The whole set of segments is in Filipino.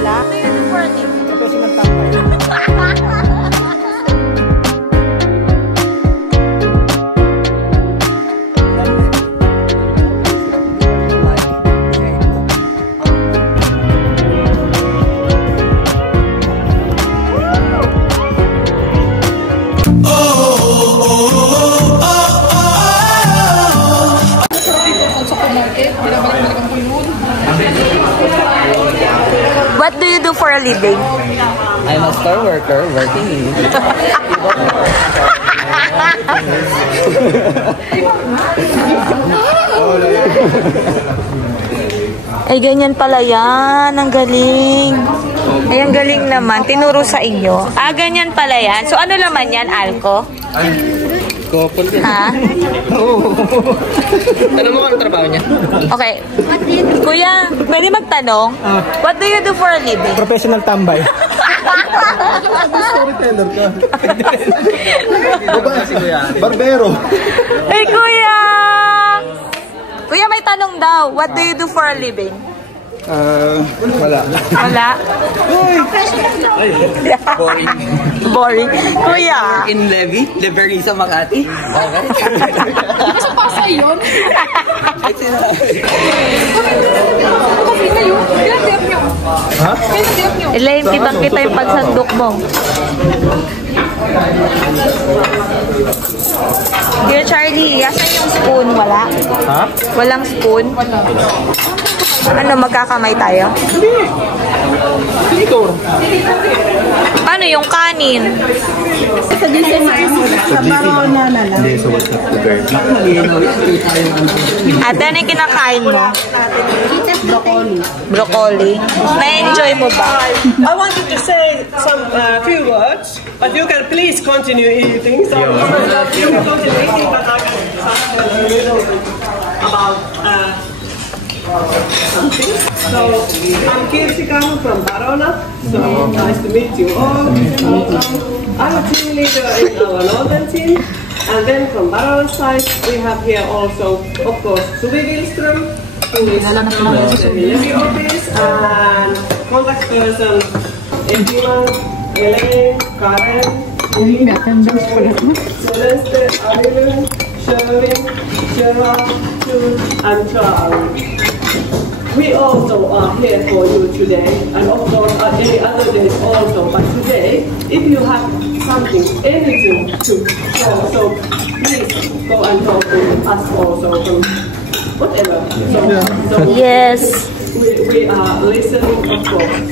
Wala? Professional tambay. What do you do for a living? I'm a store worker working in Ay, ganyan pala yan. Ang galing. Ay, ang galing naman. Tinuro sa inyo. Ah, ganyan pala yan. So, ano naman yan? Alco? couple yan. Ha? Tanong mo anong trabaho niya? Okay. Kuya, pwede magtanong? What do you do for a living? Professional tambay. Storyteller ka. Barbero. Hey, kuya! Kuya, may tanong daw. What do you do for a living? Wala. Wala? Boring. Boring. Kuya. In Levy? Leverisa Makati? Okay. Kasi pasa yun. Ha? Elaine, kitang kita yung pagsandok mo. Dear Charlie, asan yung spoon? Wala? Ha? Walang spoon? Ano, magkakamay tayo? Dito. Paano yung kanin? Sa Hindi, so what's not the girl? Ate, ano yung kinakain mo? Broccoli. Na-enjoy mo ba? I wanted to say some few words, but you can please continue eating. So you can continue eating, but I can talk a little bit about something. So I'm Kirsi Kamu from Barona. So nice to meet you all. I'm a team leader in our northern team. And then from Barona side, we have here also, of course, Suvi Wilström, who is the Levy office, and contact person, Edima, Elaine, Karen, Celeste, Arilun, Sherwin, Gerard, Jude, and Charlie. We also are here for you today, and of course any other days also, but today, if you have something, anything to talk, so please go and talk to us also, from whatever. So Yes. we are listening, of course.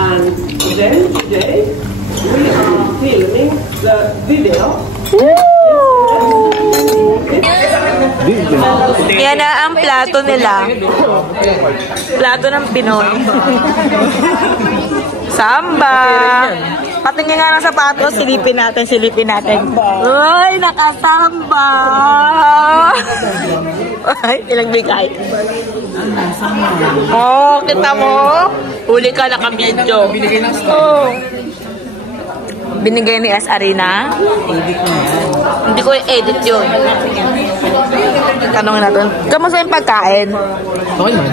And then today, we are filming the video. Yan na ang plato nila. Plato ng Pinoy. Samba. Patingin nga ng sapatos, silipin natin, silipin natin. Uy, nakasamba. Ay, ilang bigay. Oh, kita mo? Huli ka na kamyedyo. Oh. Binigay ni S. Arena. Hindi ko i-edit yun. Tanongin natin. Kamusta yung pagkain? Okay naman.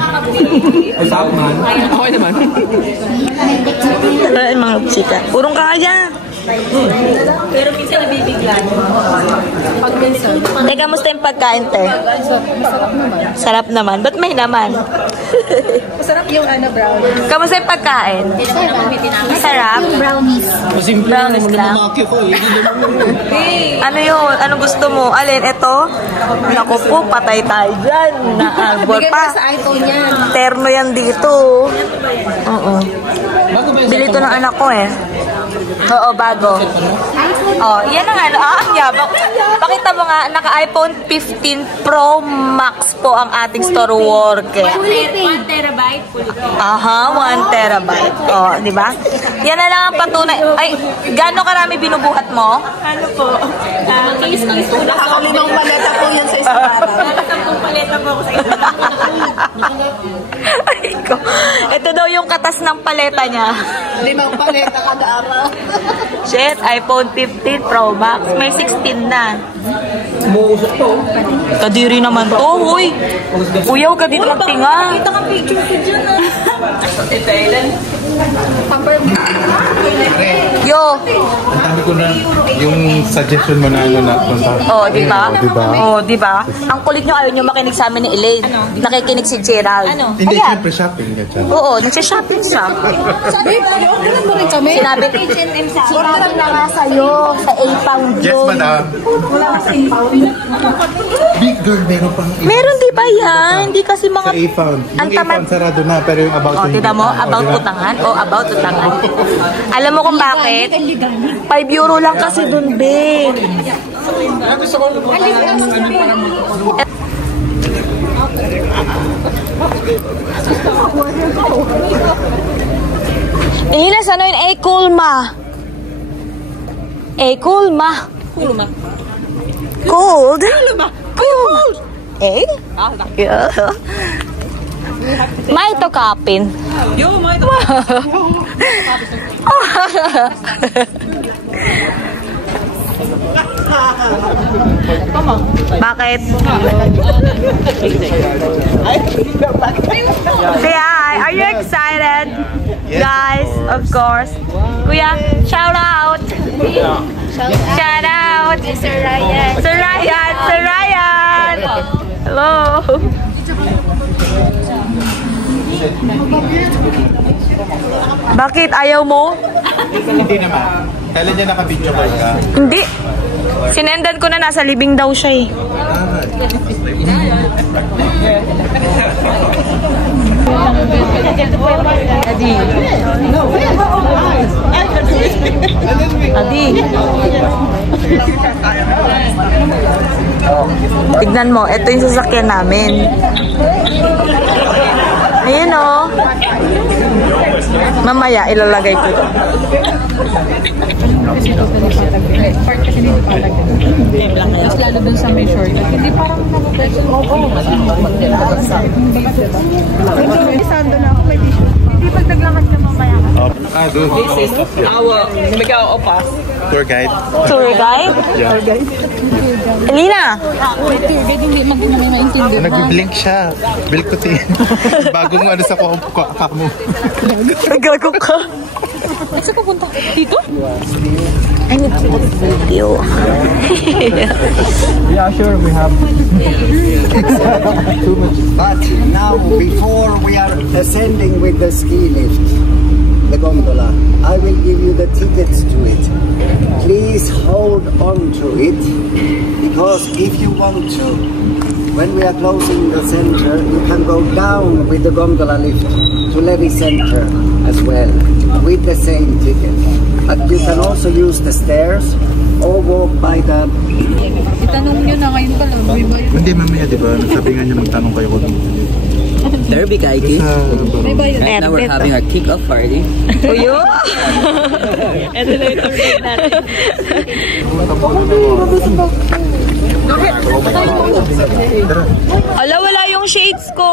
Ay, sarap man. Okay naman. Ano yung mga chika? Purong kaya. Pero minsan nabibiglan. Pag minsan. Teka, kamusta yung pagkain, te? Masarap naman. Sarap naman. Ba't may naman? Masarap yung brownies. Kamusta yung pagkain? Masarap? Yung brownies. Brownies lang. Ano yun? Ano gusto mo? Alin? Ito? Naku po, patay tayo dyan. Naarbor pa. Sa iPhone yan. Terno yan dito. Oo. Bili to ng anak ko eh. Oo, bago. Oh, yan ang ano. Ang yabang. Pakita mo nga, naka-iPhone 15 Pro Max po ang ating store worker. 1 terabyte. Aha, 1 terabyte. Oh, di ba? Yan na lang ang patunay. Ay, gaano karami binubuhat mo? Ano po? Case-case po. Nakalimang paleta po yan sa isang araw. Nakasampung paleta po ako sa isang Ay, ko. Ito daw yung katas ng paleta niya. 5 paleta kada araw. Shit, iPhone 15 Pro Max. May 16 na. Umuusok to. Kadiri naman to, huy. Kuya, huwag ka dito magtinga. Kita kang picture ko dyan Yo! Ang dami ko na yung suggestion mo na ano na punta. Oh, di ba? Oh, diba? Oh, di ba? Ang kulit nyo, ayaw nyo makinig sa amin ni Elaine. Nakikinig si Gerald. Hindi, syempre shopping ka dyan. Oo, nagsha-shopping siya. Sinabi na nga sa'yo, sa A-Pound Yes, yun. madam. Big girl, meron pang Meron di ba yan? Hindi kasi mga... sa A-Found. Ang Yung tamad. A-Found sarado na, pero yung about Oh, to tita mo? About utangan? Oh, about utangan. Alam mo kung bakit? 5 euro lang kasi dun, babe. Inilas, ano yun? Kulma. Kulma. Kulma. Cold? Cold. Yeah. May ito kapin. Yo, may ito. Bakit? Say hi. Are you excited? Guys, of course. Kuya, shout out. Shout out. Sir Ryan. Sir Ryan. Sir Ryan. Hello. Bakit? Ayaw mo? Hindi naman. Kailan niya naka-video ka? Hindi. Sinendan ko na, nasa libing daw siya eh. Adi. Tignan mo, ito yung sasakyan namin. Ayun o. Mamaya, ilalagay ko ito. Mas lalo dun sa may short. Hindi parang Sando na ako, may tissue. Hindi pag naglamas ka mamaya. Doon. Tour guide. Tour guide? Yeah. Elina! Hindi may maintindihan. Nag-blink siya. Bilkutin. Bagong ano sa kaka mo. Nagago ka. Saan pupunta? Dito? I need to take video. Yeah, sure, we have. But now, before we are ascending with the ski lift, the gondola, I will give you the tickets to it. Please hold on to it, because if you want to, when we are closing the center, you can go down with the gondola lift to Levy Center as well, with the same ticket. But you can also use the stairs or walk by the... Itanong nyo na ngayon pala. Hindi, mamaya, di ba? Sabi nga niya magtanong kayo kung Derby Kaiki. And now we're having our kick-off party. Uyo! Ito na yung tour natin. Ala, wala yung shades ko!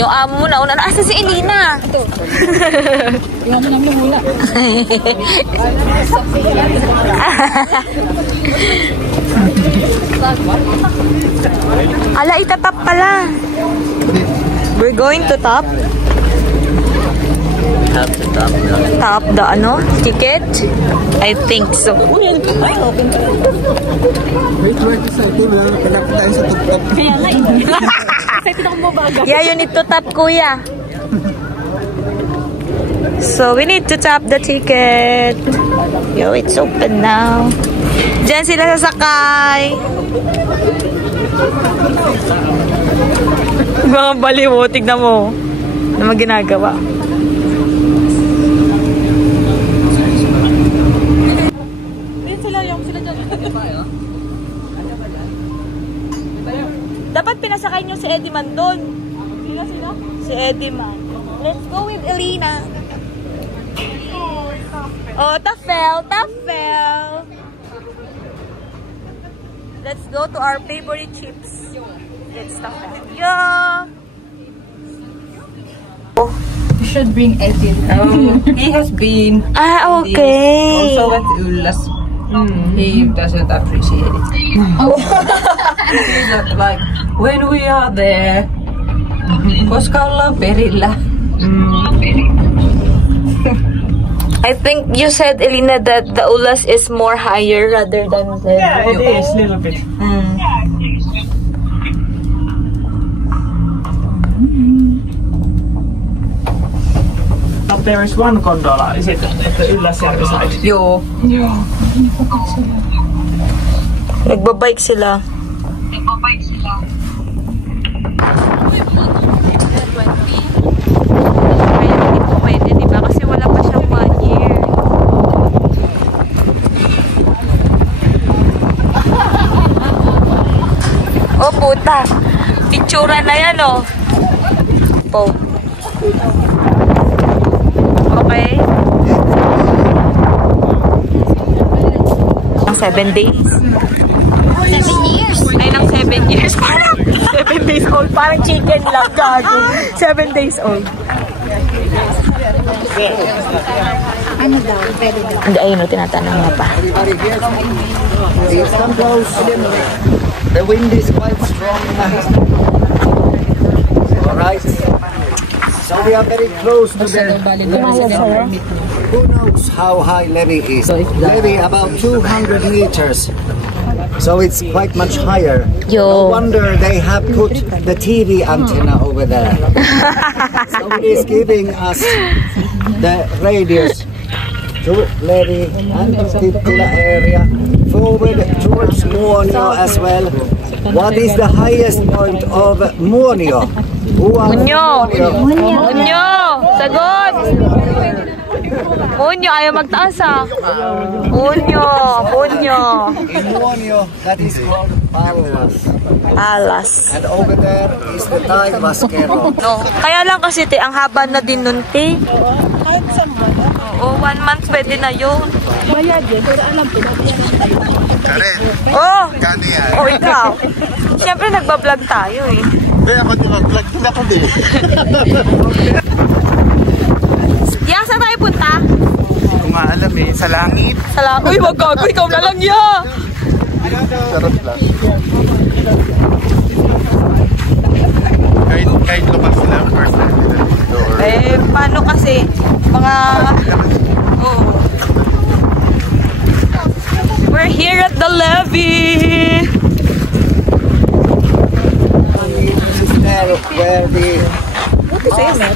Yung amo mo na, una na. Asa si Elina? Ito. Yung amo nang lumula. Ala, itatap pala. We're going to top. Top the ano? Ticket? I think so. Kaya nga eh. Excited ako mabaga. Yeah, you need to tap, kuya. So, we need to tap the ticket. Yo, it's open now. Diyan sila sasakay. Mga baliw, tignan mo. Ano mga ginagawa? Dapat pinasakay nyo si Eddie Man doon. Sila? Si Eddie Man. Let's go with Elina. Oh, Tafel. Let's go to our favorite chips. It's Tafel. Yeah. You should bring Eddie. He has been. Ah, okay. Also went to He doesn't appreciate it. He's not like, when we are there, koska ollaan perillä. I think you said, Elena, that the Ulas is more higher rather than the... Yeah, it is a little bit. But there is one gondola, is it at the Ylläsjärvi side? Yo. Nagbabike sila. Kaya hindi po pwede, diba? Kasi wala pa siyang 1 year. Oh, puta. Pictura na yan, oh. Po. Okay. Ang 7 days. 7 years. Ay, ng 7 years. Parang 7 days old. Parang chicken lang, gago. 7 days old. Ano daw? Pwede daw. Hindi, ayun o, tinatanong nga pa. Please come close. The wind is quite strong. Alright. So we are very close to the... Who knows how high Levi is? Levi about 200 meters. So it's quite much higher. Yo. No wonder they have put the TV antenna over there. So it is giving us the radius to Levi and the Tittila area. Forward towards Muonio as well. What is the highest point of Muonio? Munyo! Munyo! Sagot! Munyo, ayaw magtaas ah. Munyo! Munyo! In Muonio, that is called Pallas. Alas. And over there is the Taivaskero. No. Kaya lang kasi, te, ang haba na din nun, te. Oo, 1 month pwede na yun. Karen, Oh! kano yan? Oh, ikaw. Siyempre, nagbablog tayo eh. Hindi ako di mag-vlog. Hindi ako din. Yang, saan tayo punta? Kung nga alam eh, sa langit. Salamat. Uy, wag gago. Ikaw na lang, ya! Sarap lang. Kahit lumas lang, first time nila dito. Eh, paano kasi? Mga... Oh. We're here at the levee! This is there where the... What is it?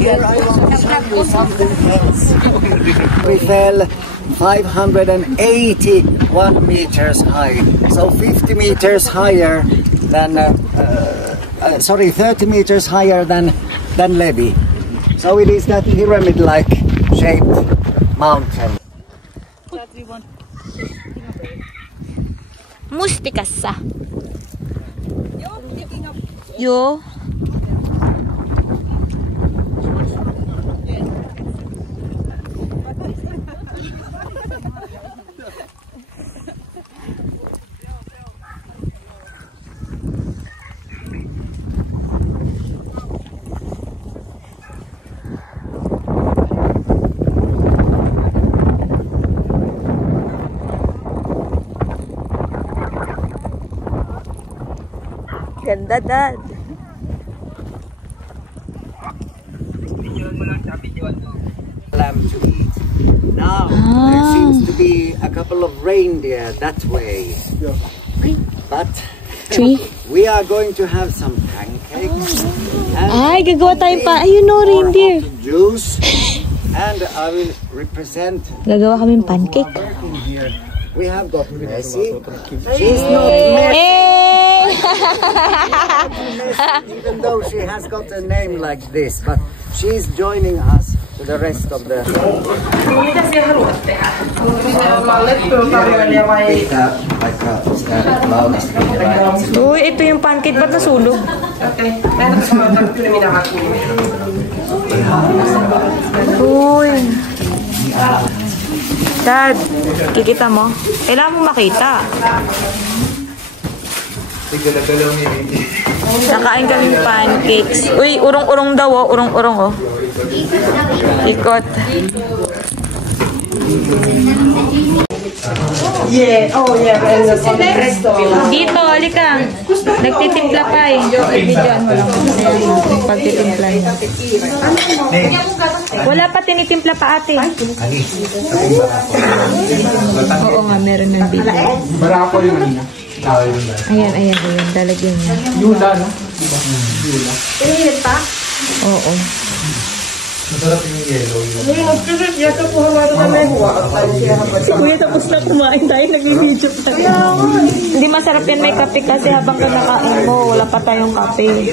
Here I want to show you something else. We fell 581 meters high, so 50 meters higher than, 30 meters higher than Levi. So it is that pyramid-like shaped mountain. Mustikassa. Yo. Ganda, Dad. Lamb to eat. Now there seems to be a couple of reindeer that way, but we are going to have some pancakes. Ay, gagawa tayong pa. Ayun no, reindeer. Juice, and I will represent. Gagawa kaming pancake. Here we have got Messi. She's not Messi. Even though she has got a name like this, but she's joining us to the rest of the... Uy, ito yung pancake. Ba't nasulog? Uy. Dad, kikita mo? Kailangan mo makita. Nakain kami pancakes. Uy, urong-urong daw oh. Urong-urong oh. Ikot. Yeah, oh yeah, and the resto. Dito, halika. Nagtitimpla pa eh. Videoan mo lang. Pagtitimpla niya. Wala pa tinitimpla pa ate. Oo nga, meron ng video. Barako yung kanina. Ayan. Dalagyan niya. Yula, no? Yula. Pinilit pa? Oo. Masarap yung yellow. Si Kuya tapos na kumain tayo, nag-video pa. Hindi masarap yan, may kape kasi habang ka nakain mo, wala pa tayong kape.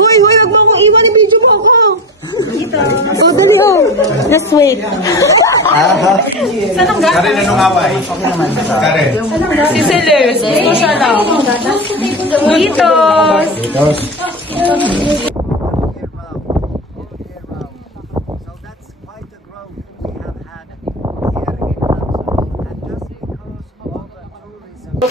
Hoy, wag mo akong iwan, i-video mo ako. Oh, dali oh. Just wait. Karen, anong away? Karen. Si Celes, gusto siya lang. Dito. So that's quite a growth we have had here in Lanzarote. And just because of the tourism.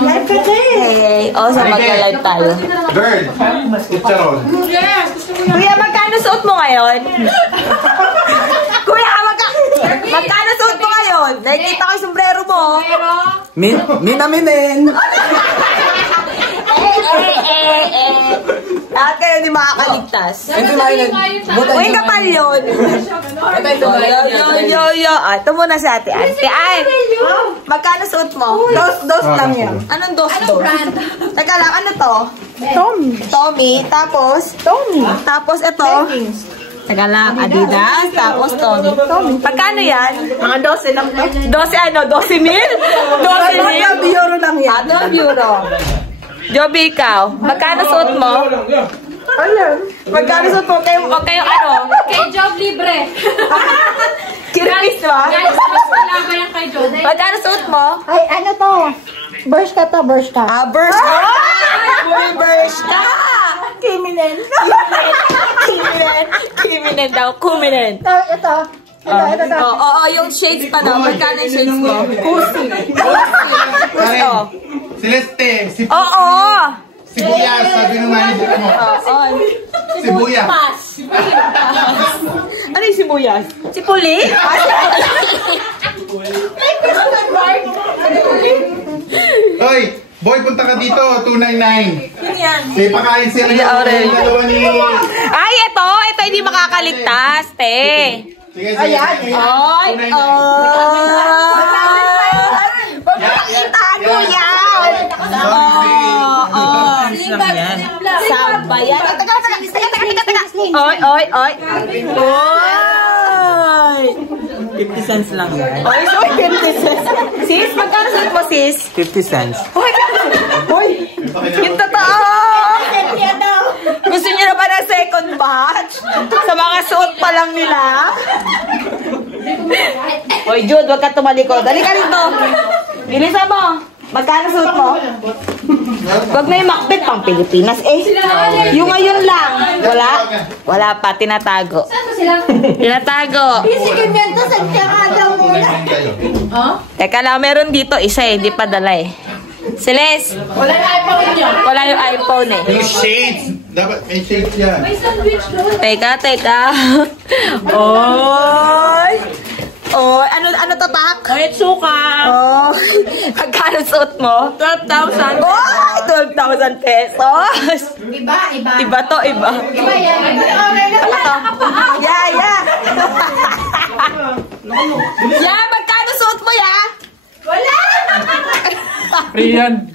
Hey, so magka-live tayo. Girl, chicharon. Kuya, magkano suot mo ngayon? Kuya, magkano suot mo ngayon? Nakikita ko yung sombrero mo. Minaminin! Lahat kayo hindi makakaligtas. Hindi mainit. Uy, kapal yun. Yo. Ito muna si ate. Ate, ay. Magkano suot mo? Dos lang yan. Anong dos? Teka lang, ano to? Tommy. Tapos? Tapos ito? Teka lang, Adidas. Tapos Tommy. Pagkano yan? Mga 12 lang to. 12 ano? 12 mil? 12 mil? 12 euro lang yan. 12 euro. Joby, ikaw. Magkano suot mo? Magkano suot mo? Kayo ano? Kay Job Libre. Kirmis ba? Galing sa mas malaba yan kay Job. Magkano suot mo? Ay, ano to? Burska to, burska. Ah, burska! Burska! Kiminen. Kiminen daw. Kuminen. Ito. Oo, yung shades pa daw. Magkano yung shades mo? Kusi. Karen, Celeste, Oo! sibuyas, sabi ng manager mo. Sibuyas. Ano yung sibuyas? Sipuli? Hoy, boy, punta ka dito, 299. Ano yan? Sige, pakain sila yung dalawa ni... Ay, ito hindi makakaligtas, te. Sige, sige. Ay, itago yan. Sabayan. Teka. Oy. 50 cents lang yan. Oy, 50 cents. Sis, magkano suot mo, sis? 50 cents. Hoy, yung totoo. Gusto niyo na ba ng second batch? Sa mga suot pa lang nila? Hoy, Jude, wag ka tumalikod. Dali ka rito. Bilisan mo. Magkano suot mo? Wag na yung makbit pang Pilipinas. Yung ngayon lang. Wala pa. Tinatago. Tinatago. Bisikimento sa tiyakada muna. Teka lang, meron dito isa hindi pa dala eh. Celeste. Wala yung iPhone niya. Wala yung iPhone eh. Yung shades. Dapat may shades yan. May sandwich doon. Teka. Oy! Ano to, Tak? Ay, suka. Magkano suot mo? 12,000. Oy! 12,000 pesos. Iba. Iba to, iba. Iba yan. Ano to? Yeah. Yeah, magkano suot mo, ya? Wala! Free yan.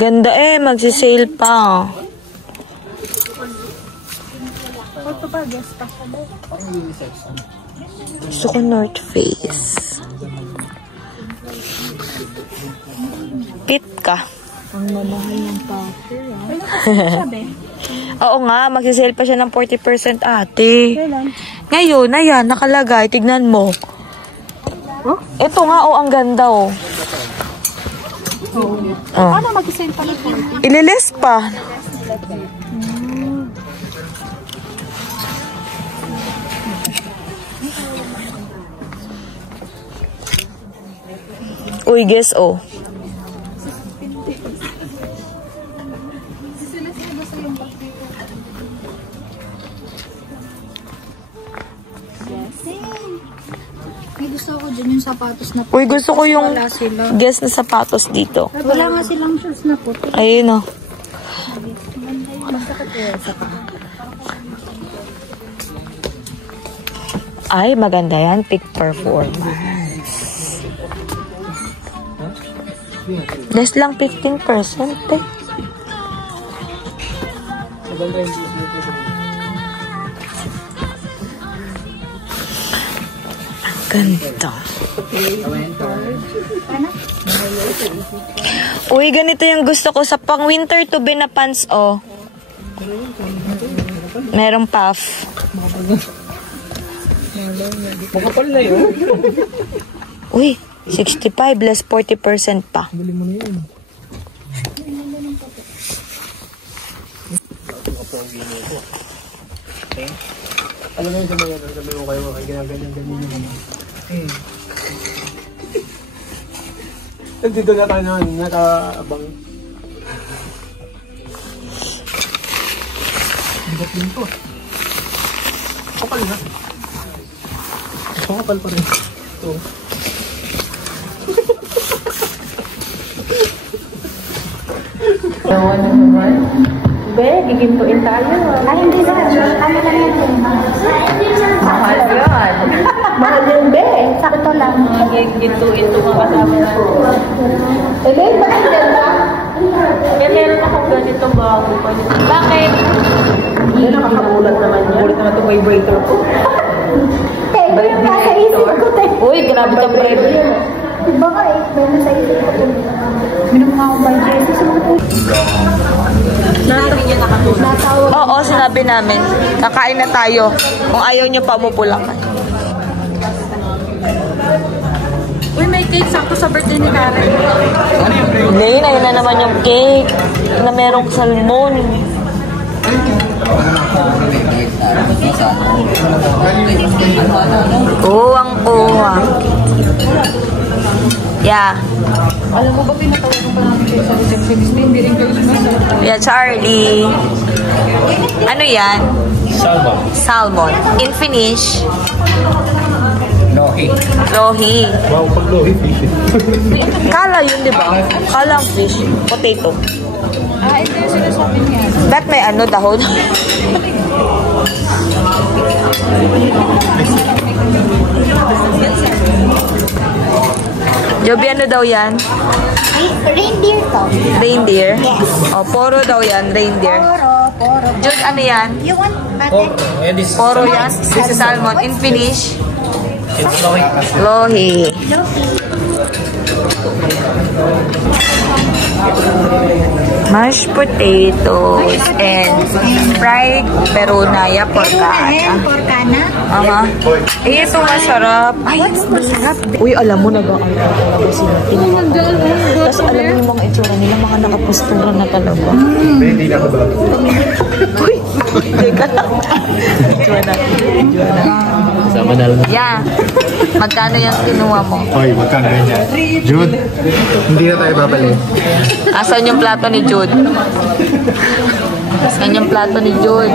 Ganda magsisale pa. Gusto ko North Face. Kit ka. Ang mamahal ng paper, Oo nga, magsisale pa siya ng 40% ate. Ngayon, ayan, nakalagay. Tignan mo. Ito nga, oh, ang ganda, oh. Ano mag-send pa nito? Ililis pa. Uy, guess, oh. May gusto ko dyan yung sapatos na puti. Uy, gusto ko yung Wala sila. guess na sapatos dito. Wala nga silang shoes na puti. Ayun, oh. Ay, maganda yan. Peak performance. Less lang 15%, eh. Ganda. Uy, ganito yung gusto ko sa pang winter to be na pants, oh. Merong puff. Makapal na yun. Uy, 65 less 40% pa. Bili mo na yun. Alam mo yun, sabi mo kayo, ginaganyan-ganyan yung ano. Nandito na tayo naman, nakaabang. Bigat din to. Kapal na. Kapal pa rin. Ito. Be, gigintuin tayo. Ay, hindi ba? Ano lang yan? Mahal yun. Mahal yun, be. Sakto lang. Gigintuin ito mga kasama ko. Eh, be, bakit ganda? Eh, meron akong ganito bago pa. Bakit? Yan, nakakagulat naman yan. Gulat naman itong vibrator ko. Te, ito yung nasa isip ko, te. Uy, grabe ka pre. Diba ka eh? May nasa isip ko. Minum nga akong by Jesus. Oo, sinabi namin. Kakain na tayo. Kung ayaw nyo pa, umupula ka. Uy, may cake. Sakto sa birthday ni Karen. Hindi, ayun na naman yung cake. Na merong salmon. Ang kuha. Yeah. Alam mo ba, pinatawagan pa namin kayo sa receptionist? Hindi rin kayo sumasagot. Yeah, Charlie. Ano yan? Salmon. Salmon. In Finnish, Lohi. lohi. Wow, pag lohi, fish. Kala yun, di ba? Kala ang fish. Potato. Ito yung sinasabi niya. Ba't may ano, dahon? Joby, ano daw yan? Reindeer to. Reindeer? Yes. O, poro daw yan, reindeer. Poro. Jude, ano yan? You want butter? And this Poro yan? This is salmon. In Finnish, it's lohi. lohi. Mashed potatoes and fried perunaya porcana. Porcana. Eh, ito masarap. Ay, masarap. Uy, alam mo, nag-aalala sila. Tapos alam mo yung mga itsura nila, mga nakapustura na talaga. Hindi na ako ba? Uy, teka lang. Itsura na. Sama na lang. Yeah. Magkano yung kinuha mo? Hoy, magkano ganyan? Jude, hindi na tayo babalik. Asan yung plato ni Jude? Asan yung plato ni Jude?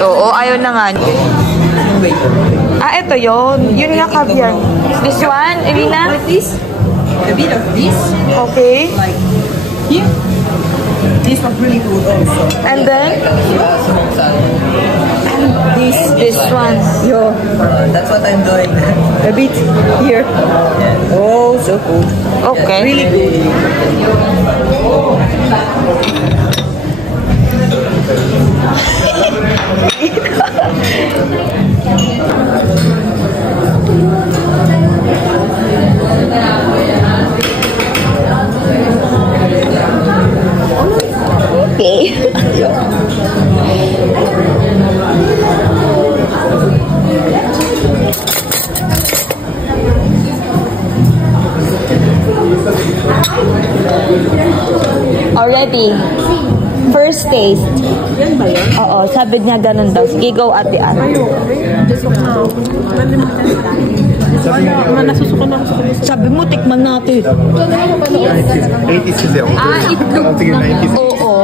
Oo, ayaw na nga. Ito yun. Yun nga caviar. This one, Irina? This, a bit of this, Okay. like here. This was really good also. And then? This one. Yo, that's what I'm doing. A bit here. Oh, so good. Okay. Really good. Okay. Ready? First taste. Yan ba yan? Oo, sabi niya ganun daw. Sige, go ate Ann. Nasusukan ako sa kanila. Sabi mo, tikman natin. 80s kasi ako. Itlog. Sige, 90s. Oo.